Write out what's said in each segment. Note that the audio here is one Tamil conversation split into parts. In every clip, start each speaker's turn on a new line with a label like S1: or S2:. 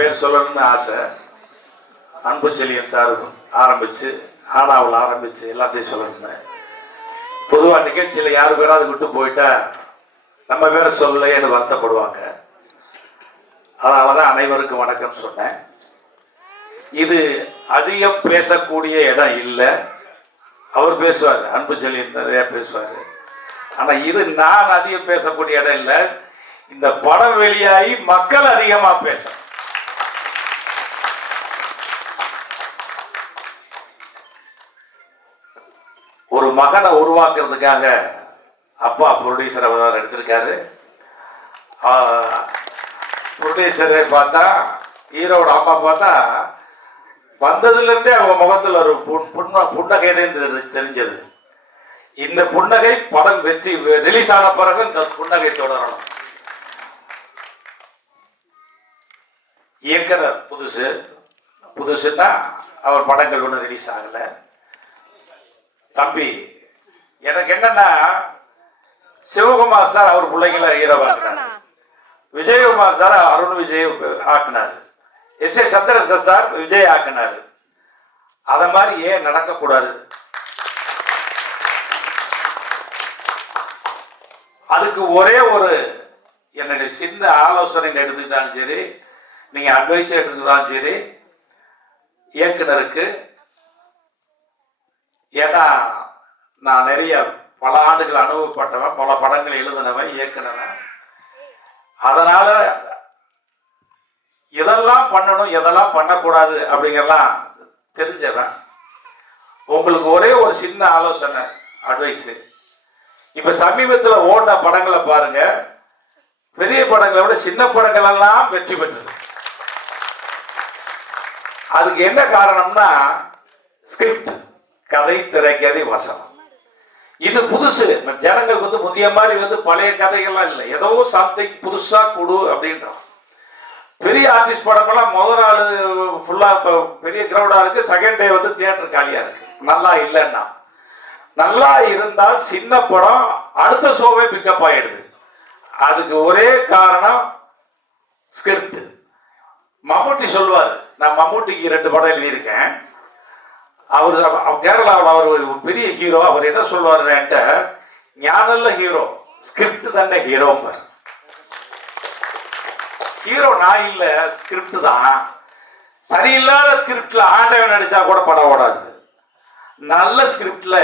S1: பேர் சொல்லணும்னு ஆசை. அன்பு செழியன் சார் ஆரம்பிச்சு ஆடாவில் ஆரம்பிச்சு எல்லாத்தையும் சொல்லணும்னு. பொதுவாக நிகழ்ச்சியில் யார் பேராவது விட்டு போயிட்டா நம்ம பேரை சொல்லலைன்னு வருத்தப்படுவாங்க. அதனால தான் அனைவருக்கும் வணக்கம் சொன்னேன். இது அதிகம் பேசக்கூடிய இடம் இல்லை. அவர் பேசுவார் அன்பு செழியன் நிறைய பேசுவார். ஆனால் இது நான் அதிகம் பேசக்கூடிய இடம் இல்லை. இந்த படம் வெளியாகி மக்கள் அதிகமாக பேசணும் மகனை உருவாக்குறதுக்காக அப்பா ப்ரொடியூசர் அவர் எடுத்திருக்காரு. ப்ரொடியூசரை பார்த்தா ஹீரோட அம்மா பார்த்தா வந்ததுலேருந்தே அவங்க முகத்தில் ஒரு புண்- புண்ண புன்னகை தெரிஞ்சது. இந்த புன்னகை படம் வெற்றி ரிலீஸ் ஆன பிறகு இந்த புன்னகை தொடரணும். இயக்குனர் புதுசு. புதுசுன்னா அவர் படங்கள் ஒன்றும் ரிலீஸ் ஆகலை. தம்பி எனக்கு என்னன்னா சிவகுமார் சார் அவர் பிள்ளைங்கள ஹீரோவாக்குனார் Vijayakumar sir Arun Vijay ஆக்குனார். S A Chandrasekhar sir Vijay ஆக்குனார். அத மாதிரி ஏன் நடக்கக்கூடாது? அதுக்கு ஒரே ஒரு என்னுடைய சின்ன ஆலோசனை எடுத்துக்கிட்டாலும் சரி நீங்க அட்வைஸ் எடுத்துக்கிட்டாலும் சரி இயக்குனருக்கு ஏன்னா நான் நிறைய பல ஆண்டுகள் அனுபவப்பட்டவன் பல படங்கள் எழுதினவன் இயக்குனவன். அதனால எதெல்லாம் பண்ணணும் எதெல்லாம் பண்ணக்கூடாது அப்படிங்கிறலாம் தெரிஞ்சவன். உங்களுக்கு ஒரே ஒரு சின்ன ஆலோசனை அட்வைஸ் இப்ப சமீபத்தில் ஓடின படங்களை பாருங்க. பெரிய படங்களை விட சின்ன படங்கள் எல்லாம் வெற்றி பெற்றது. அதுக்கு என்ன காரணம்னா ஸ்கிரிப்ட் கதை திரைக்கதை வசனம். இது புதுசு. ஜனங்களுக்கு வந்து முந்தைய மாதிரி வந்து பழைய கதைகள்லாம் இல்லை. ஏதோ சம்திங் புதுசா கொடு அப்படின்றான். பெரிய ஆர்டிஸ்ட் படமெல்லாம் முதல் நாள் ஃபுல்லா பெரிய கிரௌடா இருக்கு. செகண்ட் டே வந்து தியேட்டர் காலியா இருக்கு. நல்லா இல்லைன்னா. நல்லா இருந்தால் சின்ன படம் அடுத்த ஷோவே பிக்கப் ஆயிடுது. அதுக்கு ஒரே காரணம் ஸ்கிரிப்ட் மம்முட்டி சொல்லுவார். நான் மம்முட்டிக்கு ரெண்டு படம் எழுதியிருக்கேன். அவர் அவர் கேரளாவில் அவர் ஒரு பெரிய ஹீரோ அவர் என்ன சொல்லுவார் ஞானல்ல ஹீரோ ஸ்கிரிப்ட் தானே ஹீரோம்பர் ஹீரோ நான் இல்ல ஸ்கிரிப்ட் தான். சரியில்லாத ஸ்கிரிப்ட்ல ஆண்டவன் நடிச்சா கூட படம் ஓடாது. நல்ல ஸ்கிரிப்ட்ல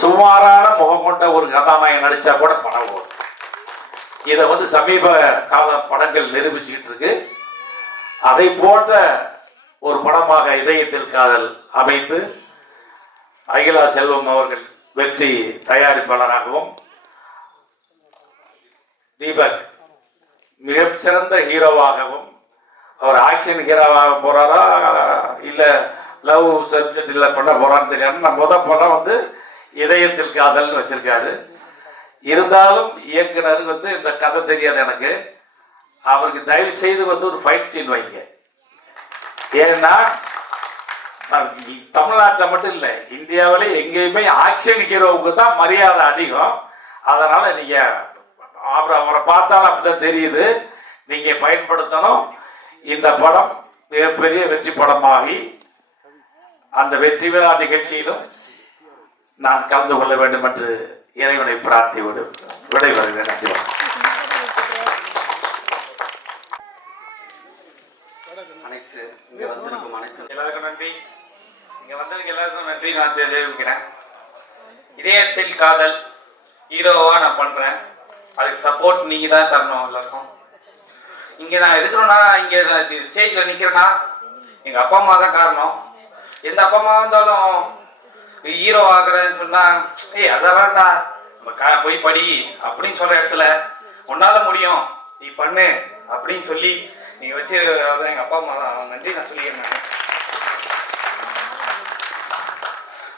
S1: சுமாரான முகம் கொண்ட ஒரு கதாநாயகன் நடிச்சா கூட படம் ஓடும். இதை வந்து சமீப கால படங்கள் நிரூபிச்சுக்கிட்டு இருக்கு. அதை போன்ற ஒரு படமாக இதயத்தில் காதல் அமைந்து அகிலா செல்வம் அவர்கள் வெற்றி தயாரிப்பாளராகவும் தீபக் மிக சிறந்த ஹீரோவாகவும் அவர் ஆக்ஷன் ஹீரோவாக போறாரா இல்ல லவ் சப்ஜெக்ட்ல பண்ண போறான்னு தெரியாது நான் முத படம் வந்து இதயத்தில் காதல்னு வச்சிருக்காரு. இருந்தாலும் இயக்குனர் வந்து இந்த கதை தெரியாது எனக்கு. அவருக்கு தயவு செய்து வந்து ஒரு ஃபைட் சீன் வைங்க. ஏன்னா தமிழ்நாட்டில் மட்டும் இல்லை இந்தியாவிலே எங்கேயுமே ஆக்ஷன் ஹீரோவுக்கு தான் மரியாதை அதிகம். அதனால நீங்க அவரை அவரை பார்த்தாலும் அப்படிதான் தெரியுது. நீங்க பயன்படுத்தணும். இந்த படம் மிகப்பெரிய வெற்றி படமாகி அந்த வெற்றி விழா நிகழ்ச்சியிலும் நான் கலந்து கொள்ள வேண்டும் என்று இறைவனை பிரார்த்தி விடு விடைபெறுகிறேன். நன்றி.
S2: அனைத்து இங்கே வந்திருக்கும் அனைத்து
S1: எல்லாருக்கும் நன்றி. இங்கே வந்தவங்க எல்லாருக்கும் நன்றி. நான் தெரிவிக்கிறேன் இதயத்தில் காதல் ஹீரோவாக நான் பண்ணுறேன் அதுக்கு சப்போர்ட் நீங்கள் தான் தரணும் எல்லாருக்கும். இங்கே நான் இருக்கிறேன்னா நான் ஸ்டேஜில் நிற்கிறேன்னா எங்கள் அப்பா அம்மா தான் காரணம். எந்த அப்பா அம்மா இருந்தாலும் ஹீரோ ஆகிறேன்னு சொன்னால் ஏய் அதை வேண்டாம். நம்ம கா- போய் படி அப்படின்னு சொல்கிற இடத்துல உன்னால் முடியும். நீ பண்ணு அப்படின்னு சொல்லி நீ வச்சு அதான் அப்பா அம்மா தான். நன்றி நான் சொல்லியிருந்தேன்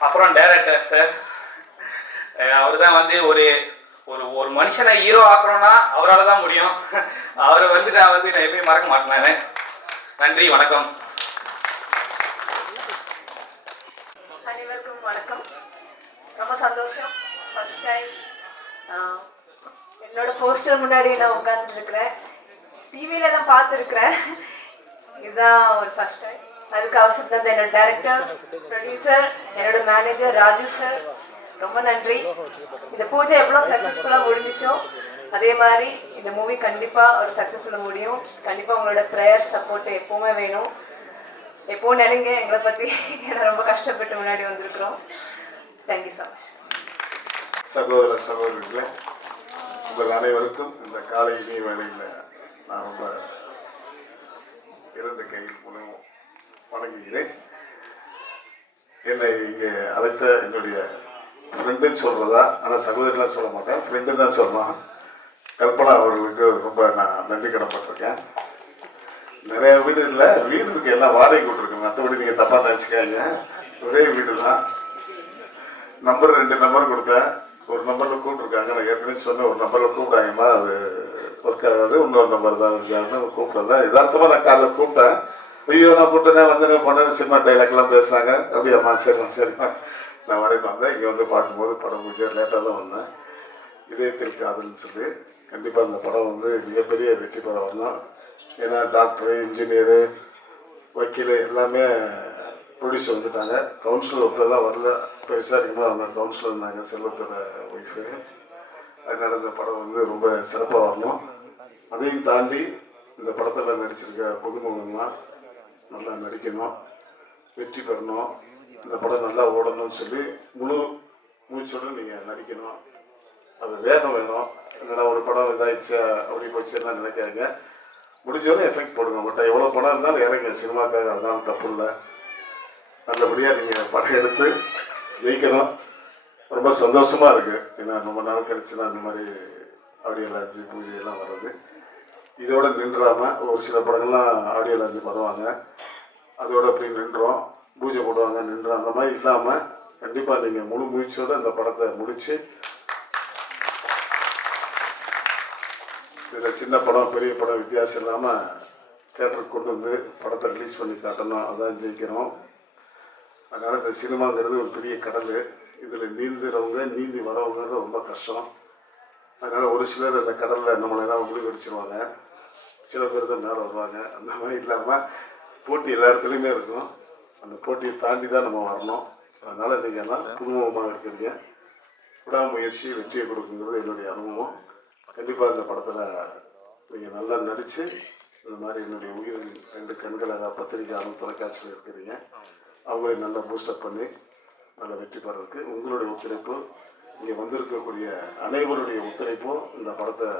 S1: அப்புறம் டைரக்டர் சார் அவர் தான் வந்து ஒரு ஒரு ஒரு மனுஷனை ஹீரோ ஆக்கணும்னா அவரால் தான் முடியும். அவரை வந்து நான் வந்து நான் எப்பயும் மறக்க மாட்டேன் நன்றி வணக்கம்.
S3: அனைவருக்கும் வணக்கம். ரொம்ப சந்தோஷம். ஃபர்ஸ்ட் டைம் என்னோட போஸ்டர் முன்னாடி நான் உட்காந்துட்டு இருக்கிறேன் டிவியில எல்லாம் பார்த்துருக்குறேன். இதுதான் ஒரு ஃபர்ஸ்ட் டைம் அதுக்கு அவசரம் தந்த என்னோட டைரக்டர் ப்ரொடியூசர் என்னோட மேனேஜர் ராஜு சார் ரொம்ப நன்றி. இந்த பூஜை எவ்வளோ சக்ஸஸ்ஃபுல்லாக முடிஞ்சிச்சோ அதே மாதிரி இந்த மூவி கண்டிப்பாக ஒரு சக்ஸஸ்ஃபுல்லாக முடியும். கண்டிப்பாக உங்களோட ப்ரேயர் சப்போர்ட் எப்போவுமே வேணும். எப்போ நினைங்க எங்களை பற்றி ஏன்னா ரொம்ப கஷ்டப்பட்டு முன்னாடி வந்திருக்கிறோம். தேங்க்யூ ஸோ மச்
S4: சகோதர சகோதரிகளே உங்கள் அனைவருக்கும் இந்த காலை இணைய வேலையில் நான் ரொம்ப இரண்டு கையில் உணவு வணங்குகிறேன். என்னை இங்கே அழைத்த என்னுடைய ஃப்ரெண்டுன்னு சொல்கிறதா ஆனால் சகோதரிலாம் சொல்ல மாட்டேன். ஃப்ரெண்டு தான் சொல்லலாம் கல்பனா அவர்களுக்கு ரொம்ப நான் நன்றி கடப்பட்டிருக்கேன் நிறைய வீடு இல்லை வீடு இருக்கு. எல்லாம் வாடகை கொடுத்துருக்கு மற்றபடி நீங்கள் தப்பாக நினச்சிக்காங்க ஒரே வீடு தான். நம்பர் ரெண்டு நம்பர் கொடுத்தேன். ஒரு நம்பரில் கூப்பிட்ருக்காங்க நான் ஏற்கனவே சொன்னேன் ஒரு நம்பரில் கூப்பிடாங்கம்மா அது ஒர்க் ஆகாது. இன்னொரு நம்பர் தான் இருக்காங்கன்னு கூப்பிடல. யதார்த்தமாக நான் காலைல கூப்பிட்டேன். ஐயோ நான் கூப்பிட்டேனே வந்தேனே போனேன் சினிமா டைலாக்லாம் பேசுனாங்க அப்படியாம்மா சரிம்மா சரிம்மா நான் வரைக்கும் வந்தேன். இங்கே வந்து பார்க்கும்போது படம் முடிஞ்ச லேட்டாக தான் வந்தேன். இதயத்தில் காதல்னு சொல்லி கண்டிப்பாக அந்த படம் வந்து மிகப்பெரிய வெற்றி படம் வரணும். ஏன்னா டாக்டரு இன்ஜினியரு வக்கீல் எல்லாமே ப்ரொடியூசர் வந்துட்டாங்க. கவுன்சிலர் ஒருத்தர் தான் வரல. இப்போ விசாரிக்கும்போது அவங்க கவுன்சிலர் இருந்தாங்க செல்வத்தோட ஒய்ஃபு அதனால் இந்த படம் வந்து ரொம்ப சிறப்பாக வரணும். அதையும் தாண்டி இந்த படத்தில் நடிச்சிருக்க புதுமுகம்லாம் நல்லா நடிக்கணும் வெற்றி பெறணும் இந்த படம் நல்லா ஓடணும்னு சொல்லி முழு மூச்சோடு நீங்கள் நடிக்கணும். அது வேகம் வேணும். என்னடா ஒரு படம் இதாகிடுச்சு அப்படி போச்சுன்னா நினைக்காதீங்க. முடிஞ்சவரை எஃபெக்ட் போடுங்க. பட் எவ்வளோ படம் இருந்தாலும் இறங்க சினிமாக்காக அதனால தப்பு இல்லை. நல்லபடியாக நீங்கள் படம் எடுத்து ஜெயிக்கணும். ரொம்ப சந்தோஷமாக இருக்குது ஏன்னா ரொம்ப நாள் கழிச்சுன்னா இந்த மாதிரி அப்படியெல்லாம் லான்ச்சு பூஜை எல்லாம் வர்றது. இதோட நின்றாம ஒரு சில படங்கள்லாம் ஆடியோ லஞ்சு பண்ணுவாங்க அதோட அப்படி நின்றோம். பூஜை போடுவாங்க நின்றோம். அந்த மாதிரி இல்லாமல் கண்டிப்பாக நீங்கள் முழு முயற்சியோட இந்த படத்தை முடித்து இதில் சின்ன படம் பெரிய படம் வித்தியாசம் இல்லாமல் தேட்டருக்கு கொண்டு வந்து படத்தை ரிலீஸ் பண்ணி காட்டணும். அதான் ஜெயிக்கிறோம். அதனால் இந்த சினிமாங்கிறது ஒரு பெரிய கடல். இதில் நீந்துறவங்க நீந்தி வரவங்க ரொம்ப கஷ்டம். அதனால் ஒரு சிலர் அந்த கடலில் நம்மளெல்லாம் எல்லாம் வடிச்சிருவாங்க சில பேர் தான் மேலே வருவாங்க. அந்த மாதிரி இல்லாமல் போட்டி எல்லா இடத்துலையுமே இருக்கும். அந்த போட்டியை தாண்டி தான் நம்ம வரணும். அதனால் நீங்கள் எல்லாம் புதுமுகமாக இருக்கிறீங்க விடாமுயற்சி வெற்றியை கொடுக்குங்கிறது என்னுடைய அனுபவம். கண்டிப்பாக இந்த படத்தில் நீங்கள் நல்லா நடித்து இந்த மாதிரி என்னுடைய உயிர் ரெண்டு கண்களாக பத்திரிகையாளர் தொலைக்காட்சியில் இருக்கிறீங்க. அவங்களையும் நல்லா பூஸ்டப் பண்ணி நல்லா வெற்றி பெறதுக்கு உங்களுடைய ஒத்துழைப்பு இங்கே வந்திருக்கக்கூடிய அனைவருடைய ஒத்துழைப்பும் இந்த படத்தை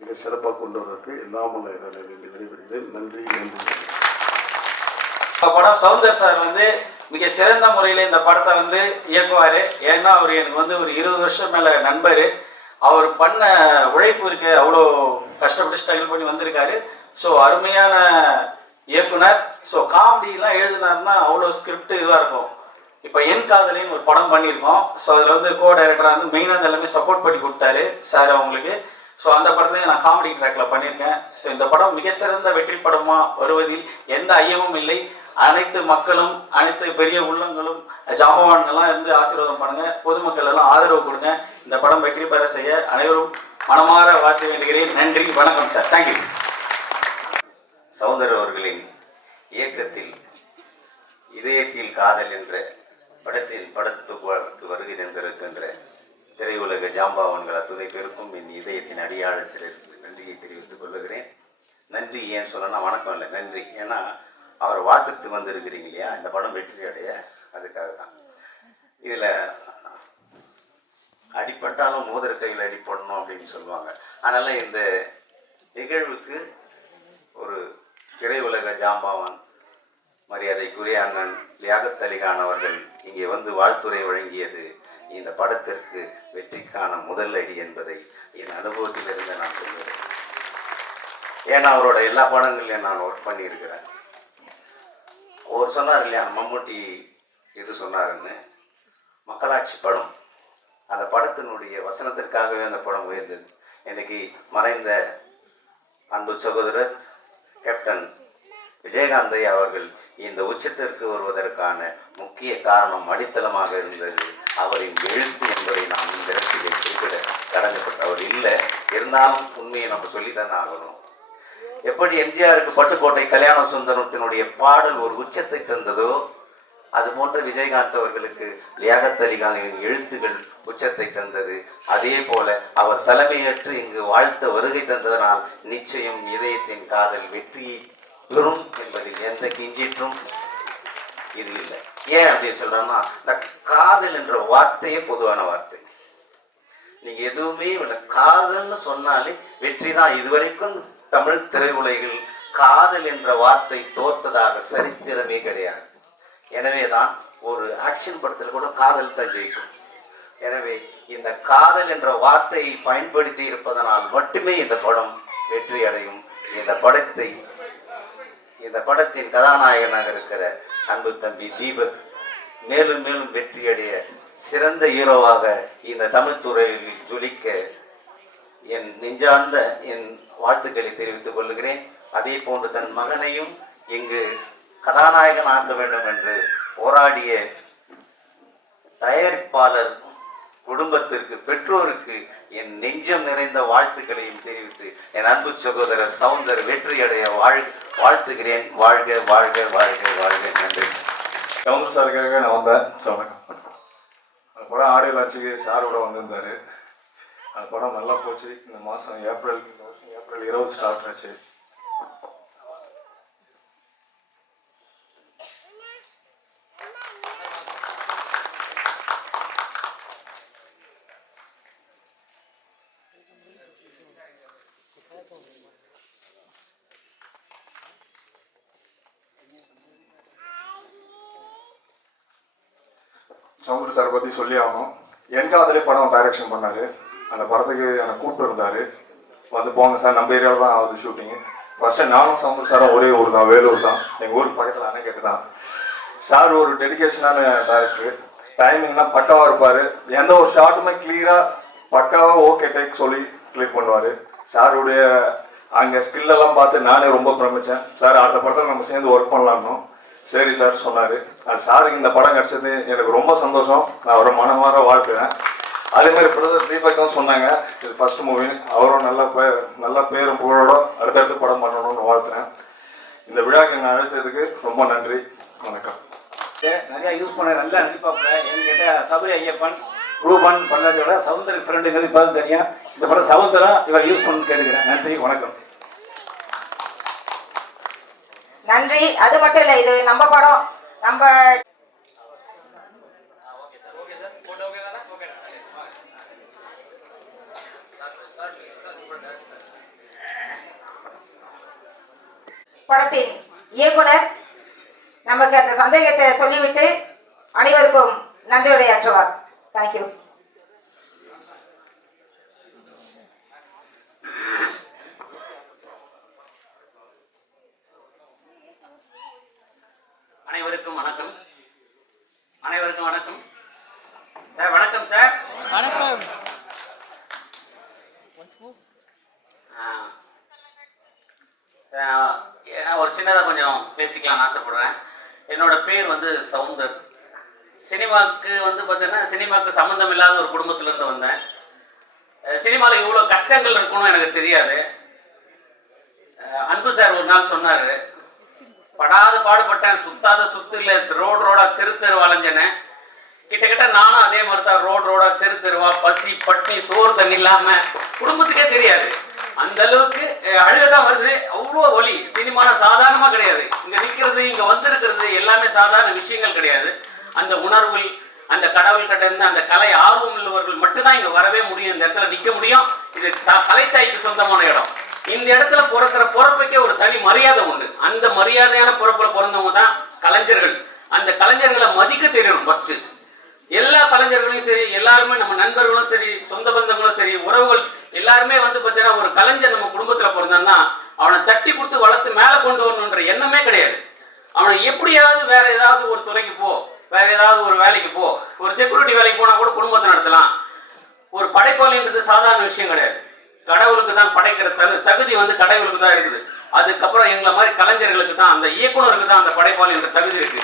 S4: மிக சிறப்பாக கொண்டு வர்றதுக்கு எல்லாமல்ல இறைவனை வேண்டி விடைபெறுகிறேன். நன்றி நன்றி.
S2: படம் சவுந்தர் சார் வந்து மிக சிறந்த முறையில் இந்த படத்தை வந்து இயக்குவார். ஏன்னா அவர் எனக்கு வந்து ஒரு இருபது வருஷம் மேலே நண்பர். அவர் பண்ண உழைப்பு இருக்கு. அவ்வளோ கஷ்டப்பட்டு ஸ்ட்ரகிள் பண்ணி வந்திருக்காரு. ஸோ அருமையான இயக்குனர். ஸோ காமெடிலாம் எழுதினாருன்னா அவ்வளோ ஸ்கிரிப்ட் இதுவாக இருக்கும். இப்போ என் காதலின்னு ஒரு படம் பண்ணியிருக்கோம். ஸோ அதில் வந்து கோ டைரக்டராக வந்து மெயினாக எல்லாமே சப்போர்ட் பண்ணி கொடுத்தாரு சார் அவங்களுக்கு. ஸோ அந்த படத்தையும் நான் காமெடி ட்ராக்ல பண்ணியிருக்கேன். ஸோ இந்த படம் மிக சிறந்த வெற்றி படமா வருவதில் எந்த ஐயமும் இல்லை. அனைத்து மக்களும் அனைத்து பெரிய உள்ளங்களும் ஜாமவான்கள்லாம் இருந்து ஆசீர்வாதம் பண்ணுங்க. பொதுமக்கள் எல்லாம் ஆதரவு கொடுங்க. இந்த படம் வெற்றி பெற செய்ய அனைவரும் மனமாற வாழ்த்து வேண்டுகிறேன். நன்றி வணக்கம் சார் தேங்க்யூ
S5: சௌந்தர் அவர்களின் இயக்கத்தில் இதயத்தில் காதல் என்ற படத்தில் படத்துக்கு வருகை தந்திருக்கின்ற திரையுலக ஜாம்பாவன்கள் அத்துணை பேருக்கும் என் இதயத்தின் அடியாளத்திலிருந்து நன்றியை தெரிவித்துக் கொள்ளுகிறேன். நன்றி ஏன் சொல்லனா வணக்கம் இல்லை நன்றி. ஏன்னா அவரை வாழ்த்துட்டு வந்திருக்கிறீங்க இல்லையா? இந்த படம் வெற்றி அடைய அதுக்காக தான். இதில் அடிப்பட்டாலும் மோதிர கையில் அடிப்படணும் அப்படின்னு சொல்லுவாங்க. அதனால் இந்த நிகழ்வுக்கு ஒரு திரையுலக ஜாம்பாவன் மரியாதைக்குரிய அண்ணன் லியாகத் அலிகான் அவர்கள் இங்கே வந்து வாழ்த்துரை வழங்கியது இந்த படத்திற்கு வெற்றிக்கான முதல் அடி என்பதை என் அனுபவத்திலிருந்து நான் சொல்கிறேன் ஏன்னா அவரோட எல்லா படங்கள்லையும் நான் ஒர்க் பண்ணியிருக்கிறேன். அவர் சொன்னார் இல்லையா மம்முட்டி இது சொன்னாருன்னு? மக்களாட்சி படம். அந்த படத்தினுடைய வசனத்திற்காகவே அந்த படம் உயர்ந்தது. இன்னைக்கு மறைந்த அன்பு சகோதரர் கேப்டன் விஜயகாந்தை அவர்கள் இந்த உச்சத்திற்கு வருவதற்கான முக்கிய காரணம் அடித்தளமாக இருந்தது. அவரின் எழுத்து என்பதை நாம் இந்த இடத்திலே குறிப்பிட கடமைப்பட்ட அவர் இல்லை. இருந்தாலும் உண்மையை நம்ம சொல்லித்தானே ஆகணும். எப்படி எம்ஜிஆருக்கு பட்டுக்கோட்டை கல்யாண சுந்தரத்தினுடைய பாடல் ஒரு உச்சத்தை தந்ததோ அது போன்ற விஜயகாந்த் அவர்களுக்கு லியாகத் அலி எழுத்துகள் உச்சத்தை தந்தது. அதே போல அவர் தலைமையற்று இங்கு வாழ்த்த வருகை தந்ததனால் நிச்சயம் இதயத்தின் காதல் வெற்றியை பெறும் என்பதில் எந்த கிஞ்சிற்றும் இது இல்லை. ஏன் அப்படி சொல்றேன்னா இந்த காதல் என்ற வார்த்தையே பொதுவான வார்த்தை. நீங்க எதுவுமே இல்லை காதல்னு சொன்னாலே வெற்றி தான். இதுவரைக்கும் தமிழ் திரையுலகில் காதல் என்ற வார்த்தை தோற்றதாக சரித்திரமே கிடையாது. எனவே தான் ஒரு ஆக்ஷன் படத்தில் கூட காதல் தான் ஜெயிக்கும். எனவே இந்த காதல் என்ற வார்த்தையை பயன்படுத்தி இருப்பதனால் மட்டுமே இந்த படம் வெற்றி அடையும். இந்த படத்தை இந்த படத்தின் கதாநாயகனாக இருக்கிற அன்பு தம்பி தீபக் மேலும் மேலும் வெற்றியடைய சிறந்த ஹீரோவாக இந்த தமிழ் துறையில் ஜொலிக்க என் நெஞ்சார்ந்த என் வாழ்த்துக்களை தெரிவித்துக் கொள்கிறேன். அதே போன்று தன் மகனையும் இங்கு கதாநாயகன் ஆக்க வேண்டும் என்று போராடிய தயாரிப்பாளர் குடும்பத்திற்கு பெற்றோருக்கு என் நெஞ்சம் நிறைந்த வாழ்த்துக்களையும் தெரிவித்து என் அன்பு சகோதரர் சவுந்தர் வெற்றியடைய வாழ் வாழ்த்துகிறேன். வாழ்க வாழ்க வாழ்க வாழ்க. நன்றி.
S6: கவுண்டர் சாருக்காக நான் வந்தேன். சார் வணக்கம் அந்த படம் ஆடியோ லான்ச்சுக்கு சாரோட வந்திருந்தாரு. அந்த படம் நல்லா போச்சு. இந்த மாதம் ஏப்ரல் இந்த வருஷம் ஏப்ரல் இருபது ஸ்டார்ட் ஆச்சு சவுந்தர் சார் பற்றி சொல்லி ஆகணும் என் காதலே படம் டைரக்ஷன் பண்ணார். அந்த படத்துக்கு என்னை கூப்பிட்டு இருந்தார். வந்து போங்க சார் நம்ம ஏரியாவில் தான் ஆகுது ஷூட்டிங்கு ஃபஸ்ட்டு நானும் சவுண்ட் சாரும் ஒரே ஊர் தான் வேலூர் தான். எங்கள் ஊருக்கு பக்கத்தில் அணைக்கட்டு தான். சார் ஒரு டெடிகேஷனான டேரக்டர் டைமிங்னா பக்காவாக இருப்பார். எந்த ஒரு ஷாட்டுமே கிளியராக பக்காவாக ஓகே டேக் சொல்லி கிளிக் பண்ணுவார். சாருடைய அங்கே ஸ்கில்லெல்லாம் பார்த்து நானே ரொம்ப பிரமிச்சேன். சார் அடுத்த படத்தில் நம்ம சேர்ந்து ஒர்க் பண்ணலாம்னோம் சரி சார் சொன்னார். அது சாருக்கு இந்த படம் கிடச்சது எனக்கு ரொம்ப சந்தோஷம். நான் அவரை மனமாற வாழ்த்துறேன். அதே மாதிரி பிரதர் தீபக்கும் சொன்னாங்க இது ஃபர்ஸ்ட் மூவி அவரும் நல்ல பே நல்ல பேரும் புகழோட அடுத்தடுத்து படம் பண்ணணும்னு வாழ்த்துறேன். இந்த விழாக்கு என்னை அழைத்ததுக்கு ரொம்ப நன்றி. வணக்கம்.
S2: நிறையா யூஸ் பண்ண நல்லா நடிப்பாப்புல ஏன்னு கேட்டால் சபரி ஐயப்பன் ரூபன் பண்ணதை விட சவுந்தர் ஃப்ரெண்டுங்கிறது இப்போ தான் தெரியும். இந்த படம் சவுந்தரம் இவர் யூஸ் பண்ணு கேட்டுக்கிறேன். நன்றி வணக்கம்.
S7: நன்றி. அது மட்டும் இல்லை இது நம்ம படம். நம்ம படத்தின் இயக்குனர் நமக்கு அந்த சந்தேகத்தை சொல்லிவிட்டு அனைவருக்கும் நன்றியுரையாற்றுவார் தேங்க்யூ
S8: அனைவருக்கும் வணக்கம் அனைவருக்கும் வணக்கம் சார் வணக்கம் சார் வணக்கம் ஒரு சின்னதாக கொஞ்சம் பேசிக்கலாம்னு ஆசைப்படுறேன் என்னோட பேர் வந்து சவுந்தர். சினிமாவுக்கு வந்து பார்த்தீங்கன்னா சினிமாவுக்கு சம்மந்தம் இல்லாத ஒரு குடும்பத்திலேருந்து வந்தேன். சினிமாவில் இவ்வளோ கஷ்டங்கள் இருக்கணும் எனக்கு தெரியாது. அன்பு சார் ஒரு நாள் சொன்னார் படாத பாடுபட்டேன். சுத்தாத சுத்து இல்லை. ரோடு ரோடாக தெரு தெரு வளைஞ்சனேன் கிட்டத்தட்ட நானும் அதே மாதிரி தான் ரோடு ரோடாக தெரு தெருவா பசி பட்டினி சோறு தண்ணி இல்லாமல் குடும்பத்துக்கே தெரியாது. அந்த அளவுக்கு அழுகதான் வருது. அவ்வளோ ஒலி. சினிமா சாதாரணமா கிடையாது. இங்க நிக்கிறது இங்க வந்திருக்கிறது எல்லாமே சாதாரண விஷயங்கள் கிடையாது. அந்த உணர்வுகள் அந்த கடவுள் கிட்ட இருந்து அந்த கலை ஆர்வம் உள்ளவர்கள் மட்டும்தான் இங்க வரவே முடியும். இந்த இடத்துல நிக்க முடியும். இது த- கலைத்தாய்க்கு சொந்தமான இடம். இந்த இடத்துல பிறக்கிற பிறப்புக்கே ஒரு தனி மரியாதை உண்டு. அந்த மரியாதையான பிறப்புல பிறந்தவங்க தான் கலைஞர்கள். அந்த கலைஞர்களை மதிக்க தெரியணும் ஃபர்ஸ்ட் எல்லா கலைஞர்களும் சரி எல்லாருமே நம்ம நண்பர்களும் சரி சொந்த பந்தங்களும் சரி உறவுகள் எல்லாருமே வந்து பார்த்தீங்கன்னா ஒரு கலைஞர் நம்ம குடும்பத்தில் பிறந்தான்னா அவனை தட்டி கொடுத்து வளர்த்து மேலே கொண்டு வரணுன்ற எண்ணமே கிடையாது. அவனை எப்படியாவது வேற ஏதாவது ஒரு துறைக்கு போ வேற ஏதாவது ஒரு வேலைக்கு போ ஒரு செக்யூரிட்டி வேலைக்கு போனால் கூட குடும்பத்தை நடத்தலாம். ஒரு படைப்பாளின்றது சாதாரண விஷயம் கிடையாது. கடவுளுக்கு தான் படைக்கிற தகு தகுதி வந்து கடவுளுக்கு தான் இருக்குது. அதுக்கப்புறம் எங்களை மாதிரி கலைஞர்களுக்கு தான் அந்த இயக்குனருக்கு தான் அந்த படைப்பாளின்ற தகுதி இருக்கு.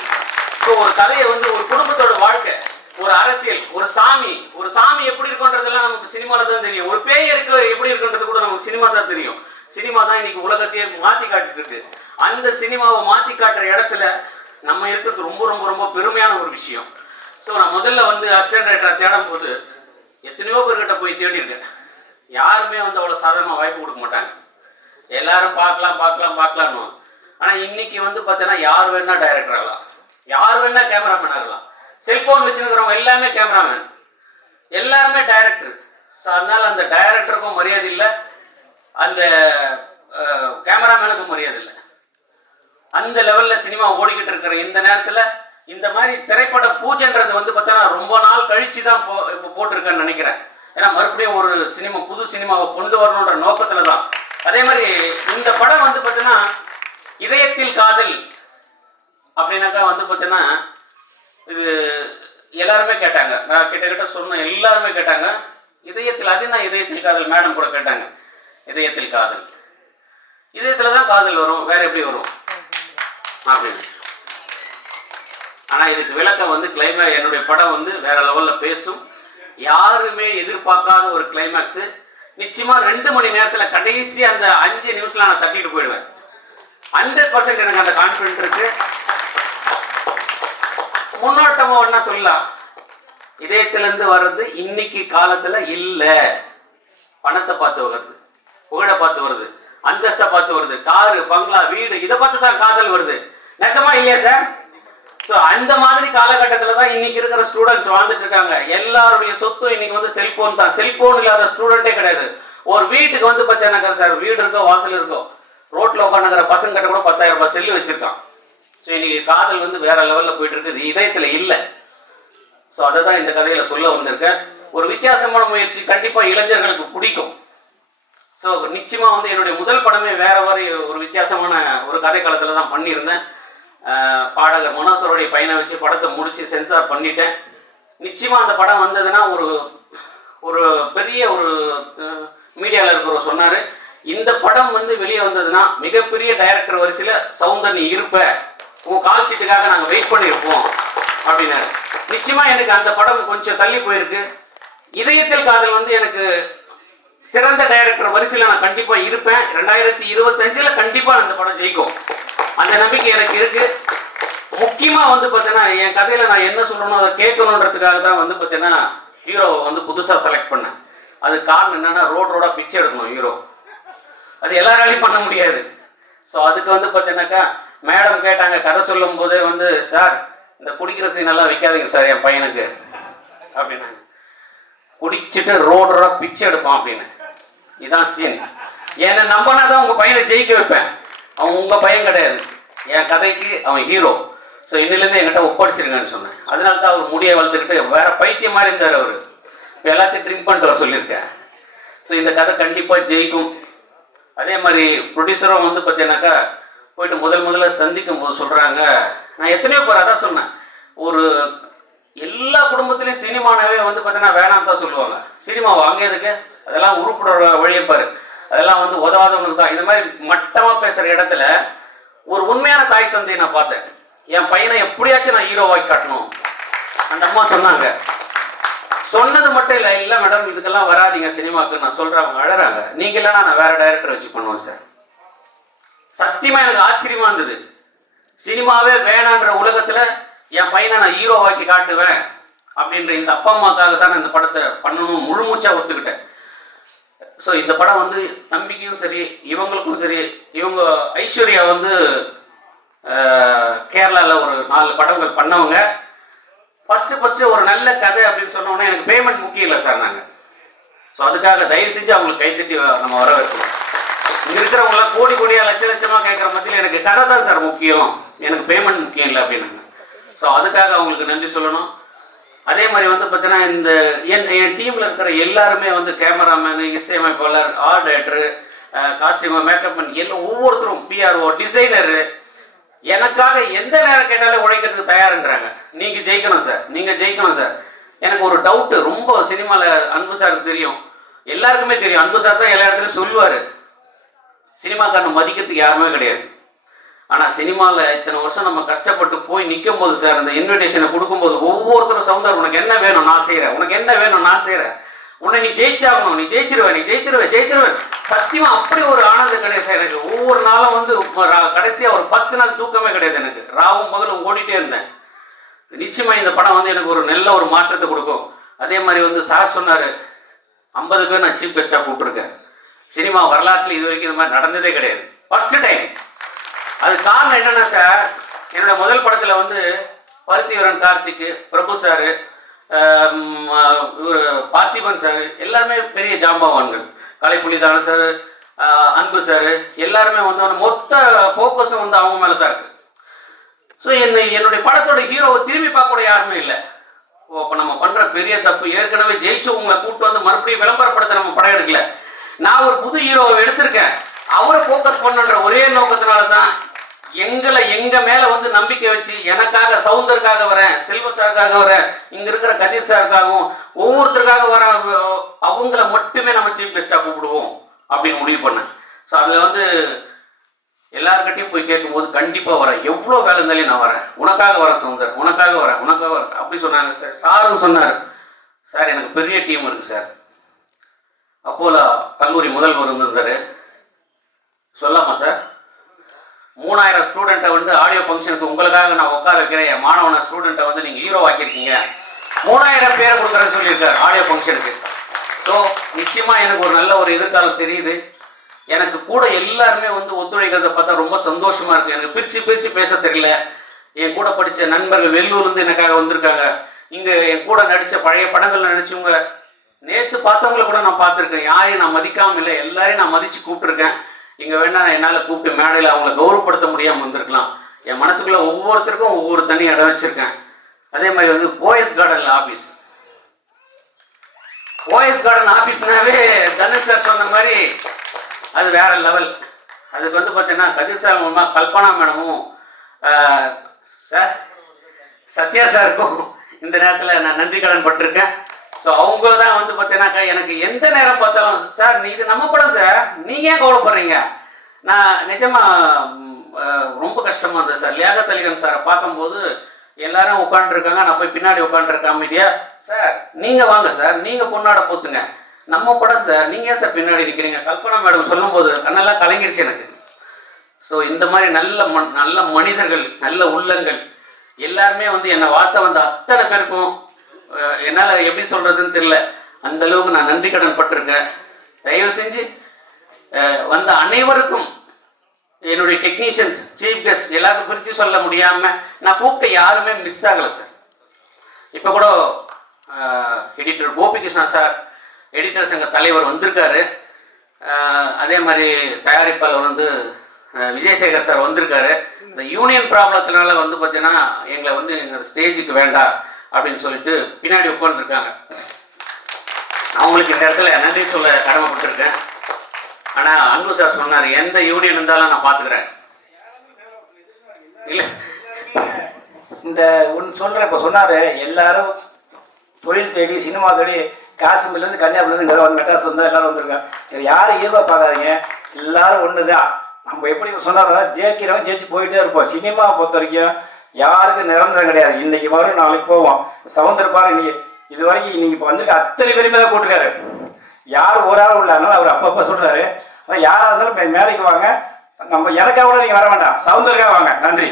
S8: ஸோ ஒரு கதையை வந்து ஒரு குடும்பத்தோட வாழ்க்கை. ஒரு அரசியல் ஒரு சாமி ஒரு சாமி எப்படி இருக்குன்றதெல்லாம் நமக்கு சினிமால தான் தெரியும். ஒரு பேய் இருக்க எப்படி இருக்குன்றது கூட நமக்கு சினிமா தான் தெரியும். சினிமா தான் இன்னைக்கு உலகத்தையே மாத்தி காட்டிட்டு இருக்கு. அந்த சினிமாவை மாத்தி காட்டுற இடத்துல நம்ம இருக்கிறது ரொம்ப ரொம்ப ரொம்ப பெருமையான ஒரு விஷயம். ஸோ நான் முதல்ல வந்து அசிஸ்டன்ட் ரைட்டரை தேடும் போது எத்தனையோ பேர்கிட்ட போய் தேடியிருக்கேன் யாருமே வந்து அவ்வளோ சாதாரணமாக வாய்ப்பு கொடுக்க மாட்டாங்க. எல்லாரும் பார்க்கலாம் பார்க்கலாம் பார்க்கலான்னு ஆனால் இன்னைக்கு வந்து பார்த்தீங்கன்னா யார் வேணா டைரக்டர் ஆகலாம். யார் வேணா கேமராமேன் ஆகலாம். செல்போன் வச்சிருக்கிறவங்க எல்லாமே கேமராமேன் எல்லாருமே டைரக்டர் ஸோ அதனால அந்த டைரக்டருக்கும் மரியாதை இல்லை. அந்த கேமராமேனுக்கும் மரியாதை இல்லை. அந்த லெவலில் சினிமா ஓடிக்கிட்டு இருக்கிற இந்த நேரத்தில் இந்த மாதிரி திரைப்பட பூஜைன்றது வந்து பார்த்தோன்னா ரொம்ப நாள் கழிச்சு தான் போ இப்போ போட்டிருக்கேன்னு நினைக்கிறேன். ஏன்னா மறுபடியும் ஒரு சினிமா புது சினிமாவை கொண்டு வரணுன்ற நோக்கத்தில் தான் அதே மாதிரி இந்த படம் வந்து பார்த்தீங்கன்னா இதயத்தில் காதல் அப்படின்னாக்கா வந்து பார்த்தீங்கன்னா இது எல்லாருமே கேட்டாங்க. நான் கிட்டக்கிட்ட சொன்ன எல்லாருமே கேட்டாங்க. இதயத்தில் அது நான் இதயத்தில் காதல் மேடம் கூட கேட்டாங்க. இதயத்தில் காதல். இதயத்தில் தான் காதல் வரும். வேற எப்படி வரும்? அப்படின்னு. ஆனா இதுக்கு விளக்கம் வந்து கிளைமே என்னுடைய படம் வந்து வேற லெவலில் பேசும். யாருமே எதிர்பார்க்காத ஒரு கிளைமேக்ஸ் நிச்சயமா ரெண்டு மணி நேரத்தில் கடைசி அந்த அஞ்சு நிமிஷத்துல நான் தட்டிட்டு போயிடுவேன். ஹண்ட்ரட் பர்சன்ட் எனக்கு அந்த கான்ஃபிடென்ட் இருக்கு. முன்னோட்டமா ஒன்னா சொல்லலாம். இதயத்துல இருந்து வர்றது இன்னைக்கு காலத்துல இல்ல. பணத்தை பார்த்து வருது. புகழை பார்த்து வருது. அந்தஸ்தை பார்த்து வருது. காரு பங்களா வீடு இதை பார்த்து தான் காதல் வருது. நெசமா இல்லையா சார் ஸோ அந்த மாதிரி காலகட்டத்தில் தான் இன்னைக்கு இருக்கிற ஸ்டூடெண்ட்ஸ் வாழ்ந்துட்டு இருக்காங்க. எல்லாருடைய சொத்தும் இன்னைக்கு வந்து செல்போன் தான். செல்போன் இல்லாத ஸ்டூடெண்ட்டே கிடையாது. ஒரு வீட்டுக்கு வந்து பார்த்தீங்கன்னாக்கா சார் வீடு இருக்கோ வாசல் இருக்கோ ரோட்டில் உட்காந்துக்கிற பசங்க கிட்ட கூட பத்தாயிரம் ரூபாய் செல்லு வச்சிருக்கான். ஸோ இன்னைக்கு காதல் வந்து வேற லெவலில் போயிட்டு இருக்குது இதயத்தில் இல்லை. ஸோ அதை தான் இந்த கதையில் சொல்ல வந்திருக்கேன். ஒரு வித்தியாசமான முயற்சி கண்டிப்பாக இளைஞர்களுக்கு பிடிக்கும். ஸோ நிச்சயமாக வந்து என்னுடைய முதல் படமே வேற மாதிரி ஒரு வித்தியாசமான ஒரு கதை களத்தில் தான் பண்ணியிருந்தேன். பாடகர் மனோசருடைய பையனை வச்சு படத்தை முடித்து சென்சார் பண்ணிட்டேன். நிச்சயமாக அந்த படம் வந்ததுன்னா ஒரு ஒரு பெரிய ஒரு மீடியாவில் இருக்கிறவர் சொன்னார். இந்த படம் வந்து வெளியே வந்ததுன்னா மிகப்பெரிய டைரக்டர் வரிசையில் சௌந்தர்னி நீ இருப்ப. உன் கால் சீட்டுக்காக நாங்கள் வெயிட் பண்ணியிருப்போம் அப்படின்னாரு. நிச்சயமா எனக்கு அந்த படம் கொஞ்சம் தள்ளி போயிருக்கு. இதயத்தில் காதல் வந்து எனக்கு சிறந்த டைரக்டர் வரிசையில் நான் கண்டிப்பா இருப்பேன். ரெண்டாயிரத்தி இருபத்தஞ்சுல கண்டிப்பா அந்த படம் ஜெயிக்கும். அந்த நம்பிக்கை எனக்கு இருக்கு. முக்கியமா வந்து பார்த்தீங்கன்னா என் கதையில நான் என்ன சொல்லணும் அதை கேட்கணுன்றதுக்காக தான் வந்து பார்த்தீங்கன்னா ஹீரோவை வந்து புதுசா செலக்ட் பண்ணேன். அது காரணம் என்னன்னா ரோட் ரோடா பிச்சை எடுக்கணும் ஹீரோ அது எல்லாராலையும் பண்ண முடியாது. ஸோ அதுக்கு வந்து பார்த்தீங்கன்னாக்கா மேடம் கேட்டாங்க கதை சொல்லும் போதே வந்து சார் இந்த குடிக்கிற சீன் எல்லாம் வைக்காதீங்க சார் என் பையனுக்கு. அப்படின்னாங்க. குடிச்சிட்டு ரோடு பிச்சை எடுப்பான் அப்படின்னு. இதான் சீன் என்னை நம்பினா தான் உங்கள் பையனை ஜெயிக்க வைப்பேன். அவன் உங்கள் பையன் கிடையாது. என் கதைக்கு அவன் ஹீரோ ஸோ இன்னிலேருந்து என்கிட்ட ஒப்படைச்சிருங்கன்னு சொன்னேன். அதனால தான் அவர் முடியை வளர்த்துக்கிட்டு வேற பைத்தியம் மாதிரி இருந்தார் அவர். இப்போ எல்லாத்தையும் ட்ரிங்க் பண்ணிட்டு வர சொல்லியிருக்கேன். ஸோ இந்த கதை கண்டிப்பாக ஜெயிக்கும். அதே மாதிரி ப்ரொடியூசரும் வந்து பார்த்தீங்கன்னாக்கா போயிட்டு முதல் முதல்ல சந்திக்கும் போது சொல்கிறாங்க நான் எத்தனையோ பேர் அதான் சொன்னேன். ஒரு எல்லா குடும்பத்திலையும் சினிமானவே வந்து பார்த்தீங்கன்னா வேணாம் தான் சொல்லுவாங்க. சினிமா வாங்கியதுக்கு அதெல்லாம் உருப்பிட வழியை அதெல்லாம் வந்து உதவாதவனுக்கு தான். இது மாதிரி மட்டமாக பேசுகிற இடத்துல ஒரு உண்மையான தாய் தந்தையை நான் பார்த்தேன். என் பையனை எப்படியாச்சும் நான் ஹீரோவாக்கி காட்டணும். அந்த அம்மா சொன்னாங்க. சொன்னது மட்டும் இல்லை இல்லை மேடம் இதுக்கெல்லாம் வராதீங்க சினிமாவுக்கு நான் சொல்கிறேன் அவங்க அழறாங்க. நீங்கள் இல்லைனா நான் வேறு டைரக்டர் வச்சு பண்ணுவேன் சார் சத்தியமா எனக்கு ஆச்சரியமா இருந்தது. சினிமாவே வேணான்ற உலகத்துல என் பையனை நான் ஹீரோவாக்கி காட்டுவேன் அப்படின்ற இந்த அப்பா அம்மாக்காக தான் நான் இந்த படத்தை பண்ணணும் முழு மூச்சா ஒத்துக்கிட்டேன். ஸோ இந்த படம் வந்து தம்பிக்கும் சரி இவங்களுக்கும் சரி இவங்க ஐஸ்வர்யா வந்து கேரளாவில் ஒரு நாலு படங்கள் பண்ணவங்க. ஃபஸ்ட்டு ஃபஸ்ட்டு ஒரு நல்ல கதை அப்படின்னு சொன்னோன்னே எனக்கு பேமெண்ட் முக்கியம் இல்லை சார் நாங்கள் ஸோ அதுக்காக தயவு செஞ்சு அவங்களுக்கு கைத்தட்டி நம்ம வர இருக்கிறவங்கள கோடி கோடியாக லட்ச லட்சமாக கேட்குற மத்தியில் எனக்கு கதை தான் சார் முக்கியம். எனக்கு பேமெண்ட் முக்கியம் இல்லை அப்படின்னாங்க. ஸோ அதுக்காக அவங்களுக்கு நன்றி சொல்லணும். அதே மாதிரி வந்து பார்த்தீங்கன்னா இந்த என் என் டீமில் இருக்கிற எல்லாருமே வந்து கேமராமேனு இசையமைப்பாளர் art director costume makeup man எல்லாம் ஒவ்வொருத்தரும் பிஆர்ஓ டிசைனரு எனக்காக எந்த நேரம் கேட்டாலும் உழைக்கிறதுக்கு தயாருன்றாங்க. நீங்கள் ஜெயிக்கணும் சார். நீங்கள் ஜெயிக்கணும் சார். எனக்கு ஒரு டவுட்டு ரொம்ப சினிமாவில் அன்பு சாருக்கு தெரியும். எல்லாருக்குமே தெரியும். அன்பு சார் தான் எல்லா இடத்துலையும் சொல்லுவார். சினிமாக்காரனை மதிக்கிறதுக்கு யாருமே கிடையாது. ஆனால் சினிமாவில் இத்தனை வருஷம் நம்ம கஷ்டப்பட்டு போய் நிற்கும் போது சார் அந்த இன்விடேஷனை கொடுக்கும்போது ஒவ்வொருத்தரும் சவுந்தர் உனக்கு என்ன வேணும்? நான் செய்கிறேன் உனக்கு என்ன வேணும்? நான் செய்கிறேன் உன்னை நீ ஜெயிச்சாகணும். நீ ஜெயிச்சிருவ நீ ஜெயிச்சிருவ ஜெயிச்சிருவேன் சத்தியமாக அப்படி ஒரு ஆனந்தம் கிடையாது எனக்கு. ஒவ்வொரு நாளும் வந்து ரா- ஒரு பத்து நாள் தூக்கமே கிடையாது எனக்கு. ராவும் பகலும் ஓடிட்டே இருந்தேன். நிச்சயமாக இந்த படம் வந்து எனக்கு ஒரு நல்ல ஒரு மாற்றத்தை கொடுக்கும். அதே மாதிரி வந்து சார் சொன்னார் ஐம்பது பேர் நான் சீஃப் கெஸ்ட்டாக கூப்பிட்டுருக்கேன். சினிமா வரலாற்றில் இது வரைக்கும் இந்த மாதிரி நடந்ததே கிடையாது. ஃபர்ஸ்ட் டைம் அது காரணம் என்னன்னா சார் என்னோட முதல் படத்தில் வந்து பருத்திவரன் கார்த்திக் பிரபு சார் பார்த்திபன் சார் எல்லாருமே பெரிய ஜாம்பவான்கள். கலைப்புலிதான சார் அன்பு சார் எல்லாருமே வந்து மொத்த போக்கஸும் வந்து அவங்க மேலே தான் இருக்கு. ஸோ என்னை என்னுடைய படத்தோட ஹீரோவை திரும்பி பார்க்க கூட யாருமே இல்லை. ஓ அப்போ நம்ம பண்ணுற பெரிய தப்பு ஏற்கனவே ஜெயிச்சவங்களை கூப்பிட்டு வந்து மறுபடியும் விளம்பரப்படுத்த நம்ம படம் எடுக்கல. நான் ஒரு புது ஹீரோவை எடுத்திருக்கேன். அவரை ஃபோக்கஸ் பண்ணுன்ற ஒரே நோக்கத்தினால தான் எங்களை எங்க மேல வந்து நம்பிக்கை வச்சு எனக்காக சவுந்தருக்காக வரேன் செல்வ சாருக்காக வரேன் இங்க இருக்கிற கதிர் சாருக்காகவும் ஒவ்வொருத்தருக்காக வர அவங்கள மட்டுமே நம்ம சீஃப் கெஸ்டா கூப்பிடுவோம் அப்படின்னு முடிவு பண்ணேன். ஸோ அதுல வந்து எல்லாருக்கிட்டையும் போய் கேட்கும்போது கண்டிப்பாக வரேன். எவ்வளோ வேலை இருந்தாலும் நான் வரேன். உனக்காக வரேன் சவுந்தர். உனக்காக வரேன். உனக்காக வரேன். அப்படி சொன்னாங்க சார். சாரும் சொன்னார். சார் எனக்கு பெரிய டீம் இருக்கு சார். அப்போலா கல்லூரி முதல்வர் வந்திருந்தாரு சொல்லாமா சார் மூணாயிரம் ஸ்டூடெண்ட்டை வந்து ஆடியோ ஃபங்க்ஷனுக்கு உங்களுக்காக நான் உட்கார வைக்கிறேன். என் மாணவனை ஸ்டூடெண்ட்டை வந்து நீங்கள் ஹீரோ ஆக்கியிருக்கீங்க. மூணாயிரம் பேர் கொடுக்குறேன்னு சொல்லியிருக்காரு ஆடியோ ஃபங்க்ஷனுக்கு ஸோ நிச்சயமாக எனக்கு ஒரு நல்ல ஒரு எதிர்காலம் தெரியுது. எனக்கு கூட எல்லாருமே வந்து ஒத்துழைக்கிறத பார்த்தா ரொம்ப சந்தோஷமாக இருக்குது எனக்கு பிரித்து பிரித்து பேச தெரியல. என் கூட படித்த நண்பர்கள் வெள்ளூர்லேருந்து எனக்காக வந்திருக்காங்க. இங்கே என் கூட நடித்த பழைய படங்கள் நடிச்சவங்க நேத்து பார்த்தவங்கள கூட நான் பார்த்துருக்கேன். யாரையும் நான் மதிக்காம இல்லை. எல்லாரையும் நான் மதிச்சு கூப்பிட்டுருக்கேன். இங்க வேணா என்னால கூப்பிட்டு மேடையில் அவங்கள கௌரவப்படுத்த முடியாம வந்திருக்கலாம். என் மனசுக்குள்ள ஒவ்வொருத்தருக்கும் ஒவ்வொரு தனி இடம் வச்சிருக்கேன். அதே மாதிரி வந்து போயஸ் கார்டன்ல ஆபீஸ் ஓஎஸ் கார்டன் ஆஃபீஸ்னாவே தனுஷ் சார் சொன்ன மாதிரி அது வேற லெவல் அதுக்கு வந்து பார்த்தீங்கன்னா கதிர் சார் கல்பனா மேடமும் சார் சத்யா சாருக்கும் இந்த நேரத்தில் நான் நன்றி கடன் பட்டிருக்கேன். ஸோ அவங்க தான் வந்து பார்த்தீங்கன்னாக்கா எனக்கு எந்த நேரம் பார்த்தாலும் சார் நீ இது நம்ம படம் சார். நீங்க ஏன் கவலைப்படுறீங்க? நான் நிஜமா ரொம்ப கஷ்டமா இருந்தது சார். லியாகத் அலிகன் சாரை பார்க்கும்போது எல்லாரும் உட்காந்துருக்காங்க நான் போய் பின்னாடி உட்காந்துருக்கேன் அமைதியா சார் நீங்க வாங்க சார். நீங்க பொண்ணாட போத்துங்க. நம்ம படம் சார். நீங்க ஏன் சார் பின்னாடி நிற்கிறீங்க கல்பனா மேடம் சொல்லும்போது கண்ணெல்லாம் கலங்கிடுச்சு எனக்கு. ஸோ இந்த மாதிரி நல்ல மன் நல்ல மனிதர்கள் நல்ல உள்ளங்கள் எல்லாருமே வந்து என்னை வார்த்தை வந்த அத்தனை பேருக்கும் என்னால் எப்படி சொல்கிறதுன்னு தெரியல. அந்த அளவுக்கு நான் நன்றி கடன் பட்டிருக்கேன். தயவு செஞ்சு வந்த அனைவருக்கும் என்னுடைய டெக்னீஷியன்ஸ் சீஃப் கெஸ்ட் எல்லாருக்கும் பிரித்து சொல்ல முடியாமல் நான் கூப்பிட்ட யாருமே மிஸ் ஆகலை சார் இப்போ கூட எடிட்டர் கோபிகிருஷ்ணா சார் எடிட்டர் சங்க தலைவர் வந்திருக்காரு. அதே மாதிரி தயாரிப்பாளர் வந்து விஜயசேகர் சார் வந்திருக்காரு. இந்த யூனியன் ப்ராப்ளத்தினால வந்து பார்த்தீங்கன்னா எங்களை வந்து எங்கள் ஸ்டேஜுக்கு வேண்டாம். அப்படின்னு சொல்லிட்டு பின்னாடி உட்காந்துருக்காங்க அவங்களுக்கு இந்த இடத்துல நன்றி சொல்ல கடமைப்பட்டிருக்கேன் ஆனால் அன்பு சார் சொன்னார் எந்த யூனியன் இருந்தாலும் நான் பார்த்துக்கிறேன் இல்லை.
S9: இந்த ஒன்று சொல்கிறேன் இப்போ சொன்னார் எல்லாரும் தொழில் தேடி சினிமா தேடி காஷ்மீர்லேருந்து கன்னியாகுமரிலேருந்து வந்து மெட்ராஸ் வந்தால் எல்லாரும் வந்திருக்காங்க. யாரும் ஈர்வாக பார்க்காதீங்க. எல்லாரும் ஒன்று தான் நம்ம எப்படி சொன்னாரோ ஜெயிக்கிறவங்க ஜெயிச்சு போயிட்டே இருப்போம். சினிமா பொறுத்த வரைக்கும் யாருக்கும் நிரந்தரம் கிடையாது. இன்னைக்கு வரும் நாளைக்கு போவோம். சவுந்தர் பாரு இன்னைக்கு இது வரைக்கும் இன்னைக்கு இப்போ வந்திருக்க அத்தனை பேருமே தான் போட்டிருக்காரு யார் ஒரு ஆள் உள்ளாங்களோ அவர் அப்பப்போ சொல்கிறாரு ஆனால் யாராக இருந்தாலும் மே- மேடைக்கு வாங்க. நம்ம எனக்காக கூட நீங்கள் வர வேண்டாம். சவுந்தருக்காக வாங்க. நன்றி.